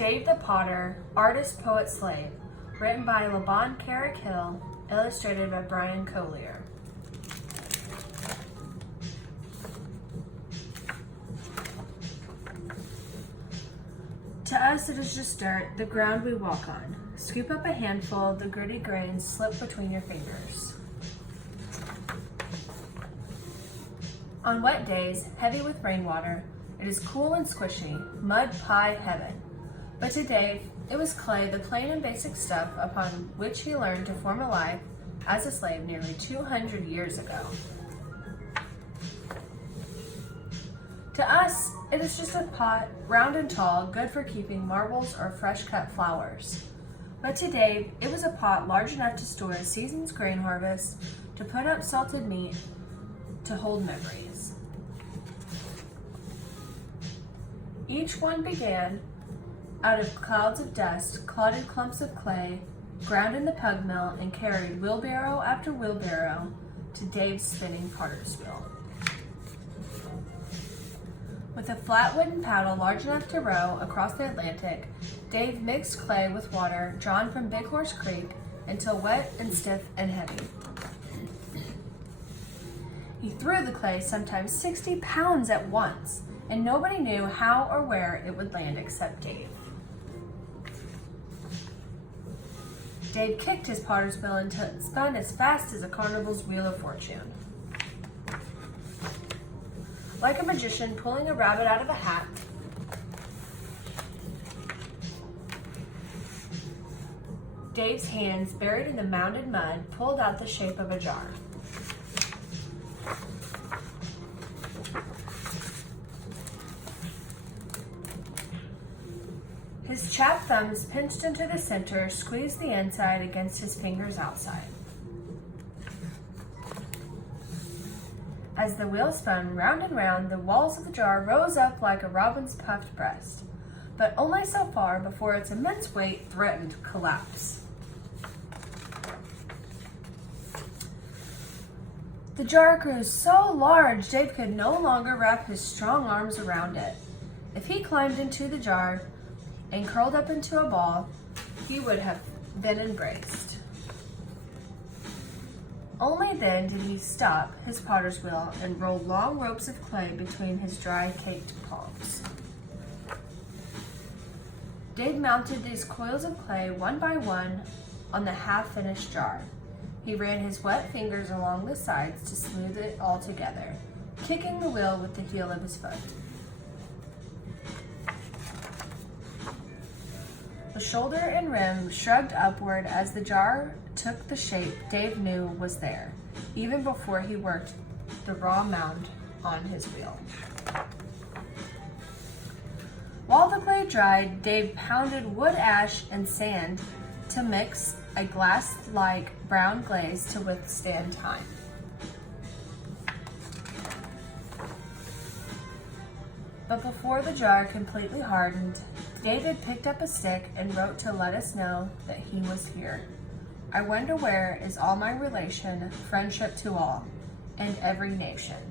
Dave the Potter, Artist, Poet, Slave, written by Laban Carrick-Hill, illustrated by Brian Collier. To us it is just dirt, the ground we walk on. Scoop up a handful, the gritty grains slip between your fingers. On wet days, heavy with rainwater, it is cool and squishy, mud pie heaven. But to Dave, it was clay, the plain and basic stuff upon which he learned to form a life as a slave nearly 200 years ago. To us, it is just a pot, round and tall, good for keeping marbles or fresh cut flowers. But to Dave, it was a pot large enough to store a season's grain harvest, to put up salted meat, to hold memories. Each one began out of clouds of dust, clotted clumps of clay, ground in the pug mill and carried wheelbarrow after wheelbarrow to Dave's spinning potter's wheel. With a flat wooden paddle large enough to row across the Atlantic, Dave mixed clay with water drawn from Big Horse Creek until wet and stiff and heavy. He threw the clay sometimes 60 pounds at once, and nobody knew how or where it would land except Dave. Dave kicked his potter's wheel until it spun as fast as a carnival's wheel of fortune. Like a magician pulling a rabbit out of a hat, Dave's hands, buried in the mounded mud, pulled out the shape of a jar. His chapped thumbs pinched into the center, squeezed the inside against his fingers outside. As the wheel spun round and round, the walls of the jar rose up like a robin's puffed breast, but only so far before its immense weight threatened collapse. The jar grew so large, Dave could no longer wrap his strong arms around it. If he climbed into the jar and curled up into a ball, he would have been embraced. Only then did he stop his potter's wheel and roll long ropes of clay between his dry, caked palms. Dave mounted these coils of clay one by one on the half-finished jar. He ran his wet fingers along the sides to smooth it all together, kicking the wheel with the heel of his foot. The shoulder and rim shrugged upward as the jar took the shape Dave knew was there, even before he worked the raw mound on his wheel. While the clay dried, Dave pounded wood ash and sand to mix a glass-like brown glaze to withstand time. But before the jar completely hardened, David picked up a stick and wrote to let us know that he was here. I wonder where is all my relation, friendship to all, and every nation.